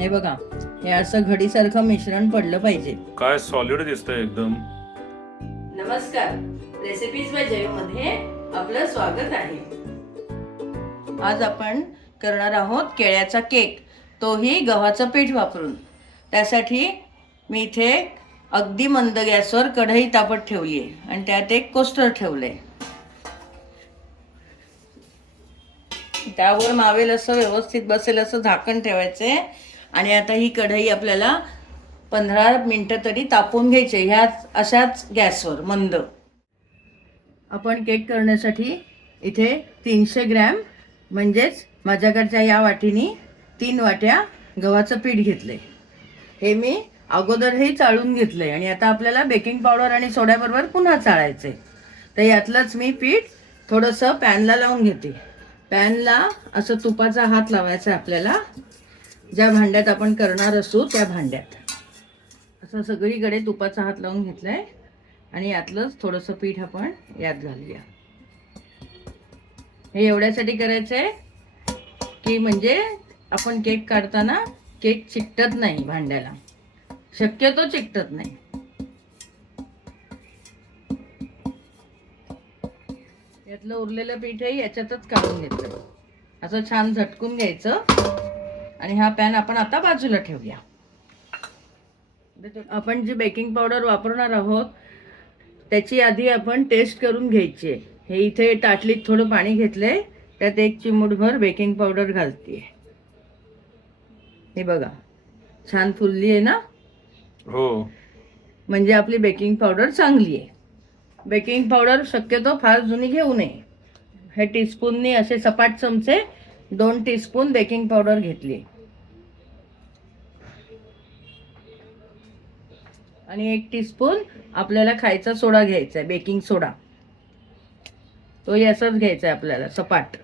हे बघा, हे असं घडीसारखं मिश्रण पडलं पाहिजे. काय सॉलिड दिसतंय एकदम. नमस्कार, रेसिपीज बाय जय मध्ये आपलं स्वागत आहे. आज आपण करणार आहोत केळ्याचा केक, तोही गव्हाचं पीठ वापरून. त्यासाठी मी इथे अगदी मंद गॅसवर कढई तापत ठेवली आहे आणि त्यात एक कोस्टर ठेवलंय. त्यावर मावेल असं व्यवस्थित बसेल असं झाकण ठेवायचंय. आणि आता ही कढई आपल्याला 15 मिनिटं तरी तापवून घ्यायचे ह्याच अशाच गॅसवर मंद. आपण केक करण्यासाठी इथे 300 ग्रॅम म्हणजेच माझ्याकडच्या या वाटीनी 3 वाट्या गव्हाचं पीठ घेतले. हे मी अगोदरही चाळून घेतलंय आणि आता आपल्याला बेकिंग पावडर आणि सोड्याबरोबर पुन्हा चाळायचे. तर यातलंच मी पीठ थोडंसं पॅनला लावून घेते. पॅनला असं तुपाचा हात लावायचा आपल्याला. ज्या भांड्यात आपण करणार असू त्या भांड्यात असं सगळीकडे तुपाचा हात लावून घेतलाय आणि यातलंच थोडंसं पीठ आपण यात घालूया. हे एवढ्यासाठी करायचं आहे की म्हणजे आपण केक काढताना केक चिकटत नाही भांड्याला, शक्यतो चिकटत नाही. यातलं उरलेलं पीठही याच्यातच काढून घेतलं. असं छान झटकून घ्यायचं आणि हा पॅन आपण आता बाजूला ठेवूया. आपण जी बेकिंग पावडर वापरणार आहोत त्याची आधी आपण टेस्ट करून घ्यायची आहे. हे इथे ताटलीत थोडं पाणी घेतलंय, त्यात 1 चिमूटभर बेकिंग पावडर घालते. हे बघा, छान फुलली आहे ना. हो, म्हणजे आपली बेकिंग पावडर चांगली आहे. बेकिंग पावडर शक्यतो फार जुनी घेऊ नये. हे टीस्पूननी असे सपाट चमचे 2 टीस्पून बेकिंग पावडर घेतली आणि 1 टीस्पून आपल्याला खायचा सोडा घ्यायचा आहे, बेकिंग सोडा. तोही असाच घ्यायचा आहे आपल्याला सपाट.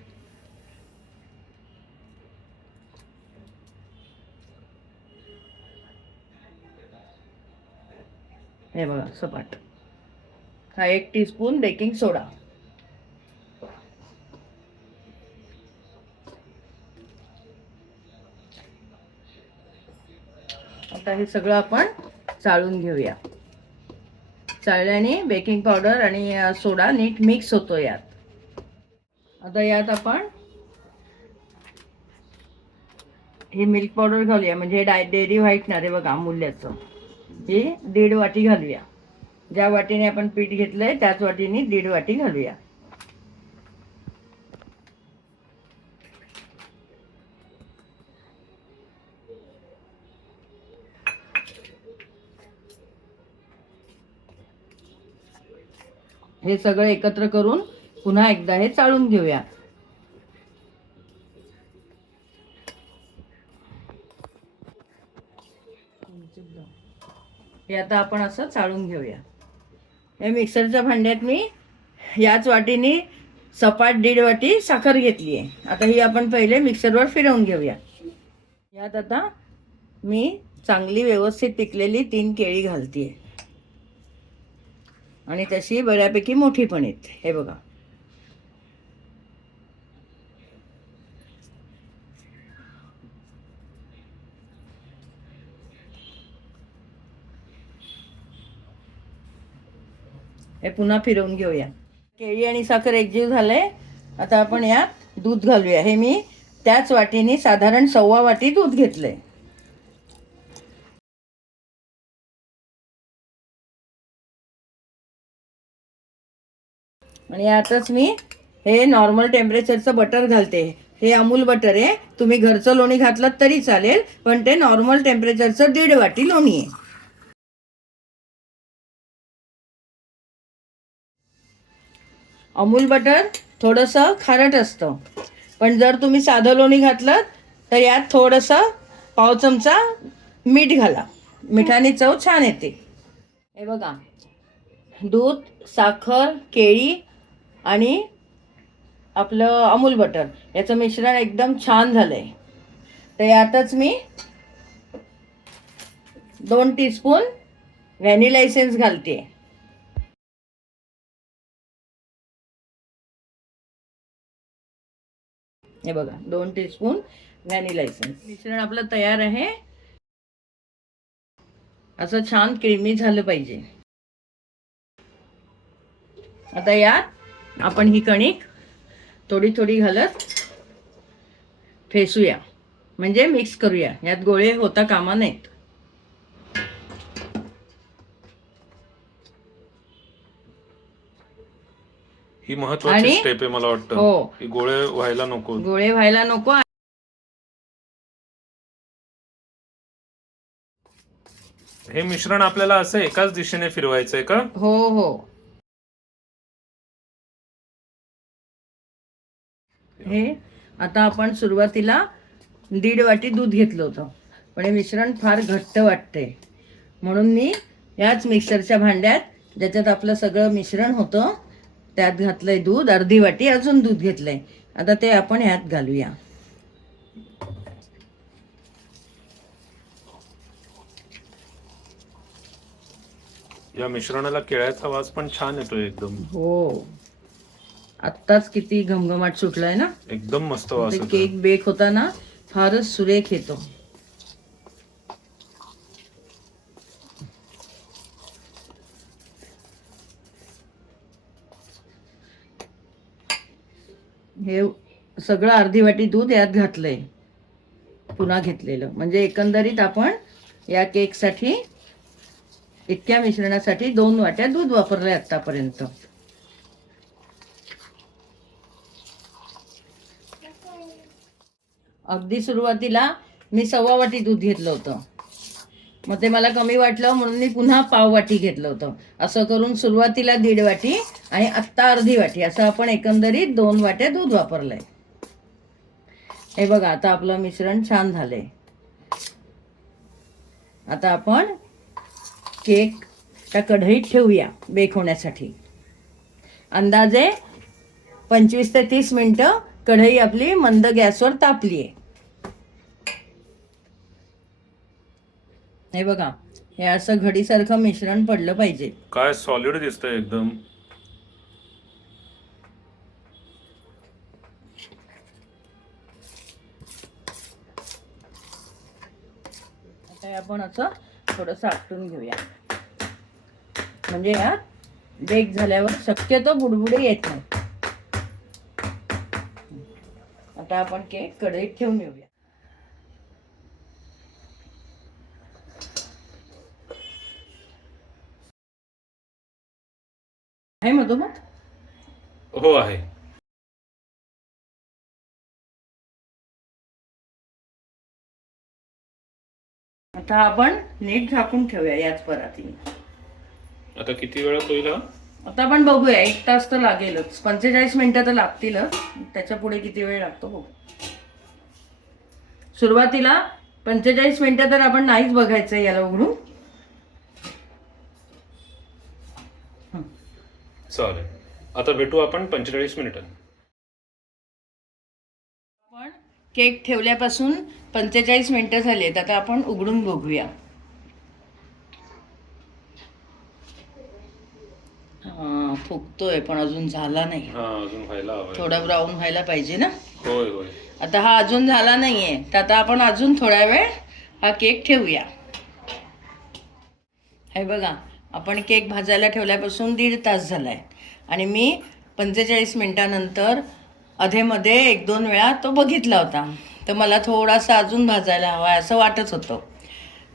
हे बघा सपाट. हा 1 टीस्पून बेकिंग सोडा. आता हे सगळं आपण चाळून घेऊया. चाळल्याने बेकिंग पावडर आणि सोडा नीट मिक्स होतो यात. आता यात आपण ही मिल्क पावडर घालूया. म्हणजे डेअरी व्हाईटनर आहे बघा अमूल्याचं, हे 1.5 वाटी घालूया. ज्या वाटीने आपण पीठ घेतलंय त्याच वाटीने 1.5 वाटी घालूया. हे सगळं एकत्र करून पुन्हा एकदा हे चाळून घेऊया. हे आता आपण असं चाळून घेऊया. हे मिक्सरच्या भांड्यात मी याच वाटीने सपाट 1.5 वाटी साखर घेतली आहे. आता ही आपण पहिले मिक्सरवर फिरवून घेऊया. यात आता मी चांगली व्यवस्थित पिकलेली 3 केळी घालते आणि तशी बऱ्यापैकी मोठी पण आहेत. हे बघा, हे पुन्हा फिरवून घेऊया. केळी आणि साखर एकजीव झालंय. आता आपण यात दूध घालूया. हे मी त्याच वाटीने साधारण 1.25 वाटी दूध घेतलंय. आणि यातच मी हे नॉर्मल टेम्परेचरचं बटर घालते. हे अमूल बटर आहे. तुम्ही घरचं लोणी घातलं तरी चालेल, पण ते नॉर्मल टेम्परेचरचं 1.5 वाटी लोणी आहे. अमूल बटर थोडंसं खारट असतं, पण जर तुम्ही साधं लोणी घातलं तर यात थोडंसं पाव चमचा मीठ घाला. मिठाने चव छान येते. हे बघा, दूध, साखर, केळी आणि आपलं अमूल बटर याचं मिश्रण एकदम छान झालंय. तर यातच मी 2 टीस्पून व्हॅनिला एसेन्स घालते. हे बघा 2 टीस्पून व्हॅनिला एसेन्स. मिश्रण आपलं तयार आहे. असं छान क्रीमी झालं पाहिजे. आता यात आपण ही कणिक थोडी थोडी घालत फेसूया, म्हणजे मिक्स करूया. यात गोळे होता कामा नाहीत. ही महत्वाची आणि- स्टेप आहे मला वाटतं. हो. की गोळे व्हायला नको. गोळे व्हायला नको. हे मिश्रण आपल्याला असं एकाच दिशेने फिरवायचंय का? हो हो. हे आता आपण सुरुवातीला 1.5 वाटी दूध घेतलं होतं, पण हे मिश्रण फार घट्ट वाटते, म्हणून मी याच मिक्सरच्या भांड्यात, ज्याच्यात आपलं सगळं मिश्रण होतं, त्यात घातलंय दूध. 1/2 वाटी अजून दूध घेतलंय. आता ते आपण ह्यात घालूया. या मिश्रणाला केळ्याचा वास पण छान येतोय एकदम. हो, आत्ताच किती घमघमाट सुटलाय ना. एकदम मस्त वास ते येतोय. केक बेक होता ना, फारच सुरेख येतो. हे सगळं 1/2 वाटी दूध यात घातलंय, पुन्हा घेतलेलं. म्हणजे एकंदरीत आपण या केकसाठी, इतक्या मिश्रणासाठी 2 वाट्या दूध वापरलंय आतापर्यंत. अगदी सुरुवातीला मी 1/4 वाटी दूध घेतलं होतं, मग ते मला कमी वाटलं म्हणून मी पुन्हा 1/2 वाटी घेतलं होतं. असं करून सुरुवातीला 1.5 वाटी आणि आत्ता 1/2 वाटी, असं आपण एकंदरीत 2 वाट्या दूध वापरलंय. हे बघा, आता आपलं मिश्रण छान झालंय. आता आपण केक त्या कढईत ठेवूया बेक होण्यासाठी. अंदाजे 25 ते 30 मिनिटं कढई आपली मंद गॅसवर तापली आहे. हे बघा, हे असं घडीसारखं मिश्रण पडलं पाहिजे. काय सॉलिड दिसतंय एकदम. आता आपण असं थोडंसं आपटून घेऊया, म्हणजे यात बेक झाल्यावर शक्यतो बुडबुडे येत नाही. आता आपण केक कढईत ठेवून येऊया. आहे मधोमध. हो आहे. आता आपण नीट झाकून ठेवूया याच परातीने. आता किती वेळात होईल हा? आता आपण बघूया, 1 तास तर लागेलच. 45 मिनिटं तर लागतीलच. त्याच्या पुढे किती वेळ लागतो बघू. सुरुवातीला 45 मिनिटं तर आपण नाहीच बघायचं याला उघडून. चालेल. आता भेटू आपण 45 मिनिटांनी. आपण केक ठेवल्यापासून 45 मिनिटं झालीत. आता आपण उघडून बघूया. हा, फुगतोय पण अजून झाला नाही. हा, अजून व्हायला हवंय. थोडा ब्राऊन व्हायला पाहिजे ना. होय होय. आता हा अजून झाला नाहीये, तर आता आपण अजून थोडा वेळ हा केक ठेवूया. हे बघा, आपण केक भाजायला ठेवल्यापासून 1.5 तास झालाय आणि मी 45 मिनिटानंतर अधेमध्ये 1-2 वेळा तो बघितला होता. तर मला थोडासा अजून भाजायला हवा असं वाटत होतं.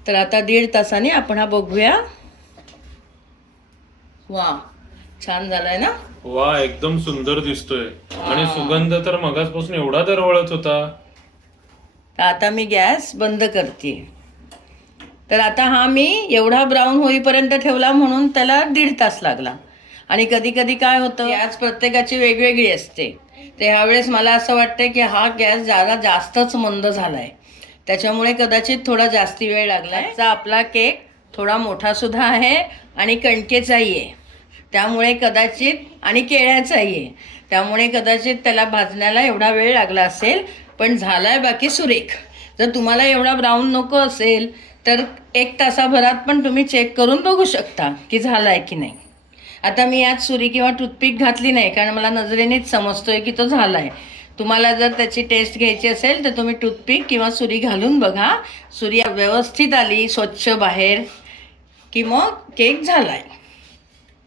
तर आता 1.5 तासाने आपण हा बघूया. वा, छान झालाय ना. वा, एकदम सुंदर दिसतोय. आणि सुगंध तर मगासपासून एवढा दरवळत होता. तर आता मी गॅस बंद करते. तर आता हा मी एवढा ब्राऊन होईपर्यंत ठेवला म्हणून त्याला 1.5 तास लागला. आणि कधी कधी काय होतं, गॅस प्रत्येकाची वेगवेगळी असते. तर ह्यावेळेस मला असं वाटतं की हा गॅस जरा जास्तच मंद झालाय, त्याच्यामुळे कदाचित थोडा जास्ती वेळ लागलाय. आजचा आपला केक थोडा मोठा सुद्धा आहे आणि कणकेचाही आहे, त्यामुळे कदाचित, आणि केळ्याचाही आहे, त्यामुळे कदाचित त्याला भाजण्याला एवढा वेळ लागला असेल. पण झालाय बाकी सुरेख. जर तुम्हाला एवढा ब्राऊन नको असेल तर 1 तासाभरात पण तुम्ही चेक करून बघू शकता की झालाय की नाही. आता मी यात सुरी किंवा टूथपिक घातली नाही, कारण मला नजरेनेच समजतोय की तो झालाय. तुम्हाला जर त्याची टेस्ट घ्यायची असेल तर तुम्ही टूथपिक किंवा सुरी घालून बघा. सुरी व्यवस्थित आली स्वच्छ बाहेर की मग केक झालाय.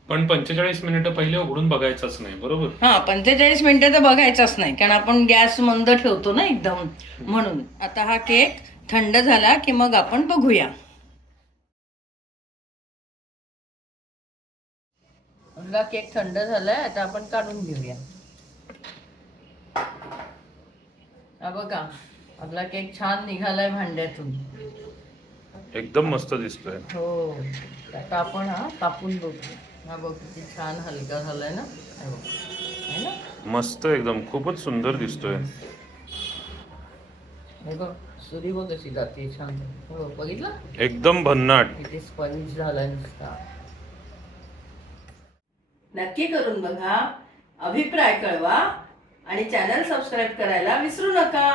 पण 45 मिनिटं पहिले उघडून बघायचंच नाही, बरोबर? हां, 45 मिनिटं तर बघायचंच नाही, कारण आपण गॅस मंद ठेवतो ना एकदम, म्हणून. आता हा केक थंड झाला की मग आपण बघूया. आपला केक थंड झालाय, आता आपण काढून घेऊया. हा बघा, आपला केक छान निघालाय भांड्यातून. एकदम मस्त दिसतोय. हो, आता आपण हा कापून बघू. हा बघ किती छान हलका झालाय ना. हा बघ. है ना? मस्त, एकदम खूपच सुंदर दिसतोय. हे बघ, सुरी बघ कशी जाते छान. हो, बघितलं एकदम भन्नाट. किती स्पंज झाला नुसता. नक्की करून बघा, अभिप्राय कळवा आणि चॅनल सबस्क्राईब करायला विसरू नका.